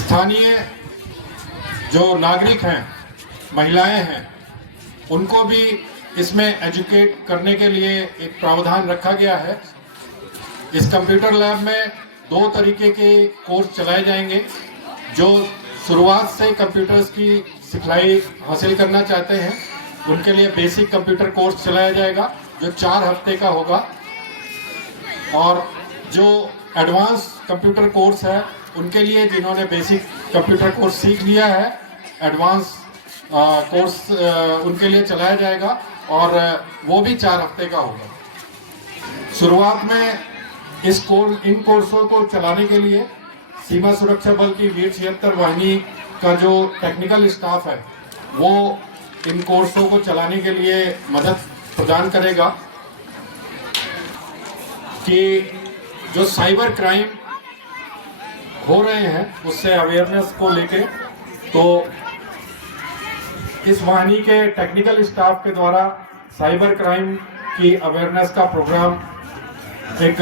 स्थानीय जो नागरिक हैं, महिलाएं हैं, उनको भी इसमें एजुकेट करने के लिए एक प्रावधान रखा गया है। इस कंप्यूटर लैब में 2 तरीके के कोर्स चलाए जाएंगे। जो शुरुआत से कंप्यूटर्स की सिखलाई हासिल करना चाहते हैं उनके लिए बेसिक कंप्यूटर कोर्स चलाया जाएगा जो 4 हफ्ते का होगा, और जो एडवांस कंप्यूटर कोर्स है उनके लिए जिन्होंने बेसिक कंप्यूटर कोर्स सीख लिया है, एडवांस कोर्स उनके लिए चलाया जाएगा और वो भी 4 हफ्ते का होगा। शुरुआत में इन कोर्सों को चलाने के लिए सीमा सुरक्षा बल की वीर 76 वाहिनी का जो टेक्निकल स्टाफ है वो इन कोर्सों को चलाने के लिए मदद प्रदान करेगा। कि जो साइबर क्राइम हो रहे हैं उससे अवेयरनेस को लेके, तो इस वाहिनी के टेक्निकल स्टाफ के द्वारा साइबर क्राइम की अवेयरनेस का प्रोग्राम एक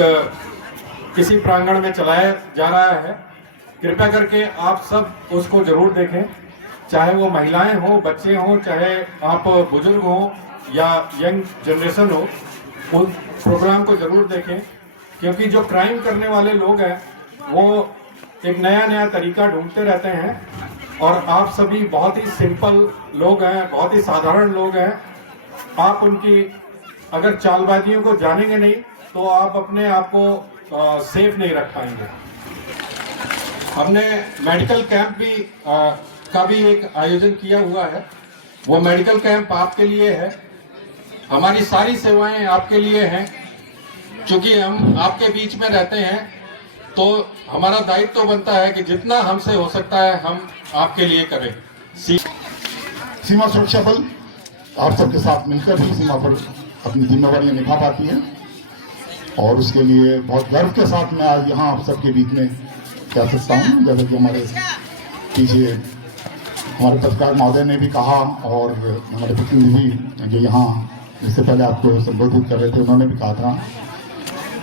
किसी प्रांगण में चलाया जा रहा है। कृपया करके आप सब उसको जरूर देखें, चाहे वो महिलाएं हो, बच्चे हो, चाहे आप बुजुर्ग हो या यंग जनरेशन हो, उस प्रोग्राम को जरूर देखें। क्योंकि जो क्राइम करने वाले लोग हैं वो एक नया नया तरीका ढूंढते रहते हैं और आप सभी बहुत ही सिंपल लोग हैं, बहुत ही साधारण लोग हैं। आप उनकी अगर चालबाजियों को जानेंगे नहीं तो आप अपने आप को सेफ नहीं रख पाएंगे। हमने मेडिकल कैंप भी का भी एक आयोजन किया हुआ है। वो मेडिकल कैंप आपके लिए है, हमारी सारी सेवाएं आपके लिए हैं। क्योंकि हम आपके बीच में रहते हैं तो हमारा दायित्व तो बनता है कि जितना हमसे हो सकता है हम आपके लिए करें। सीमा सुरक्षा बल आप सबके साथ मिलकर ही सीमा पर अपनी जिम्मेवारियां निभा पाती है और उसके लिए बहुत गर्व के साथ मैं आज यहाँ आप सबके बीच में कह सकता हूँ। जैसे कि हमारे पीछे हमारे पत्रकार महोदय ने भी कहा और हमारे प्रतिनिधि जो यहाँ इससे पहले आपको संबोधित कर रहे थे उन्होंने भी कहा था,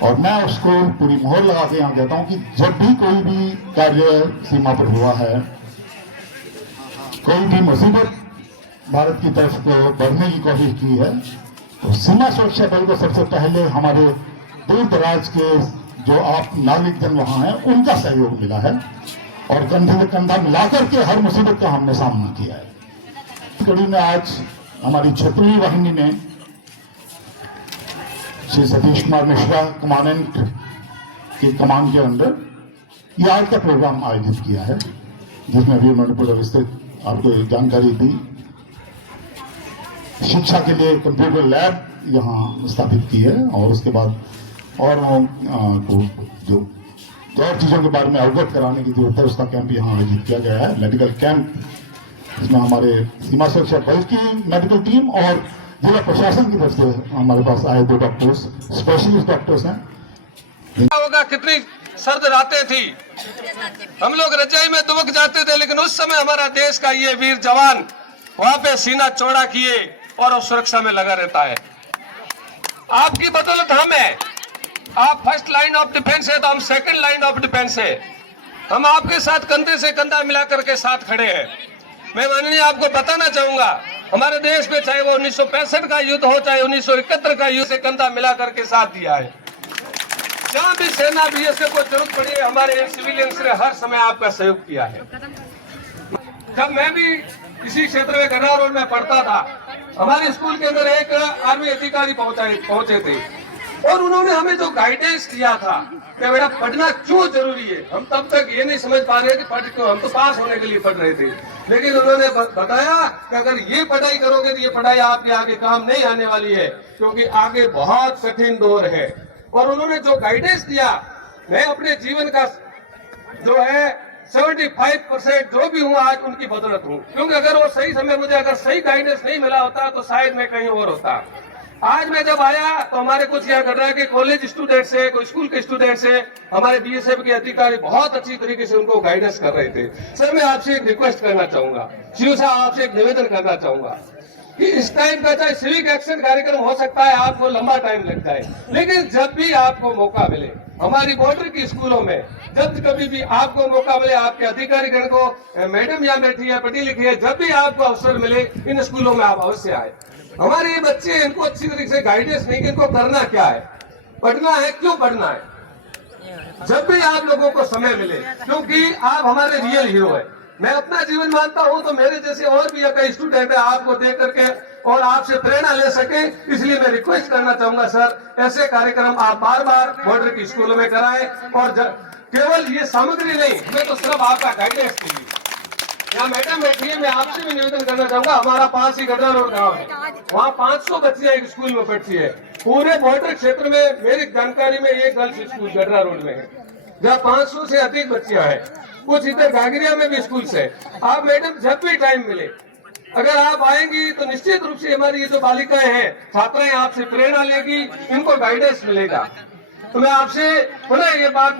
और मैं उसको पूरी मोहर लगा के यहाँ कहता हूँ कि जब भी कोई भी कार्य सीमा पर हुआ है, कोई भी मुसीबत भारत की तरफ को बढ़ने की कोशिश की है, तो सीमा सुरक्षा बल को सबसे पहले हमारे दूर दराज के जो आप नागरिक जन वहाँ हैं उनका सहयोग मिला है और कंधे से कंधा मिलाकर के हर मुसीबत का हमने सामना किया है। कड़ी में आज हमारी क्षेत्रीय वाहिनी ने श्री सतीश कुमार मिश्रा कमांडेंट की कमान के अंदर ये आज का प्रोग्राम आयोजित किया है, जिसमें भी उन्होंने पूरा विस्तृत आपको जानकारी दी। शिक्षा के लिए कंप्यूटर लैब यहाँ स्थापित की है और उसके बाद और जो और चीज़ों के बारे में अवगत कराने की जरूरत है उसका कैंप यहाँ आयोजित किया गया है। मेडिकल कैंप, इसमें हमारे सीमा सुरक्षा बल की मेडिकल टीम और जिला प्रशासन की तरफ से हमारे पास आए 2 डॉक्टर्स, स्पेशलिस्ट डॉक्टर्स हैं। होगा कितनी सर्द रातें थी, हम लोग रजाई में दुबक जाते थे, लेकिन उस समय हमारा देश का ये वीर जवान वहां पे सीना चौड़ा किए और सुरक्षा में लगा रहता है। आपकी बदौलत हम है, आप फर्स्ट लाइन ऑफ डिफेंस है तो हम सेकंड लाइन ऑफ डिफेंस है। हम आपके साथ कंधे से कंधा मिलाकर के साथ खड़े हैं। मैं माननीय आपको बताना चाहूंगा, हमारे देश में चाहे वो 1965 का युद्ध हो चाहे 1971 का युद्ध, से कंधा मिला करके साथ दिया है। जहां भी सेना बीएसएफ को जरूरत पड़ी है, हमारे सिविलियंस ने हर समय आपका सहयोग किया है। जब मैं भी इसी क्षेत्र में गन्ना रोड में पढ़ता था, हमारे स्कूल के अंदर एक आर्मी अधिकारी पहुंचे थे और उन्होंने हमें जो गाइडेंस किया था कि बेटा पढ़ना क्यों जरूरी है। हम तब तक ये नहीं समझ पा रहे कि पढ़ क्यों, हम तो पास होने के लिए पढ़ रहे थे, लेकिन उन्होंने बताया कि अगर ये पढ़ाई करोगे तो ये पढ़ाई आपके आगे काम नहीं आने वाली है, क्योंकि आगे बहुत कठिन दौर है। और उन्होंने जो गाइडेंस दिया, मैं अपने जीवन का जो है 75% जो भी हूँ आज उनकी बदौलत हूँ, क्योंकि अगर वो सही समय मुझे अगर सही गाइडेंस नहीं मिला होता तो शायद मैं कहीं और होता। आज मैं जब आया तो हमारे कुछ यहाँ कर रहा है कि कॉलेज स्टूडेंट्स है, कोई स्कूल के स्टूडेंट्स है, हमारे बीएसएफ के अधिकारी बहुत अच्छी तरीके से उनको गाइडेंस कर रहे थे। सर मैं आपसे एक रिक्वेस्ट करना चाहूंगा, सीओ साहब आपसे एक निवेदन करना चाहूंगा कि इस टाइम का चाहे सिविक एक्शन कार्यक्रम हो सकता है आपको लंबा टाइम लग जाए, लेकिन जब भी आपको मौका मिले हमारी बॉर्डर की स्कूलों में, जब कभी भी आपको मौका मिले, आपके अधिकारीगण को, मैडम यहाँ बैठी है, पढ़ी लिखी है, जब भी आपको अवसर मिले इन स्कूलों में आप अवश्य आए। हमारे ये बच्चे, इनको अच्छी तरीके से गाइडेंस नहीं कि इनको करना क्या है, पढ़ना है, क्यों पढ़ना है। जब भी आप लोगों को समय मिले, क्योंकि आप हमारे रियल हीरो है। मैं अपना जीवन मानता हूं तो मेरे जैसे और भी कई स्टूडेंट है आपको देख करके और आपसे प्रेरणा ले सके, इसलिए मैं रिक्वेस्ट करना चाहूंगा सर ऐसे कार्यक्रम आप बार बार बॉर्डर की स्कूलों में कराएं। और केवल ये सामग्री नहीं, मैं तो सिर्फ आपका गाइडेंस चाहिए। यहाँ मैडम बैठी है, मैं आपसे भी निवेदन करना चाहूंगा, हमारा पास ही गड्ढा रोड गाँव है, वहाँ 500 बच्चियां एक स्कूल में पढ़ती है। पूरे बॉर्डर क्षेत्र में मेरी जानकारी में ये गर्ल्स स्कूल गड्ढा रोड में है जहाँ 500 से अधिक बच्चियां हैं। कुछ इधर घाघरिया में भी स्कूल है। आप मैडम जब भी टाइम मिले अगर आप आएंगी तो निश्चित रूप से हमारी ये जो बालिकाएं हैं, छात्राएं आपसे प्रेरणा लेगी, इनको गाइडेंस मिलेगा। तो मैं आपसे पुनः ये बात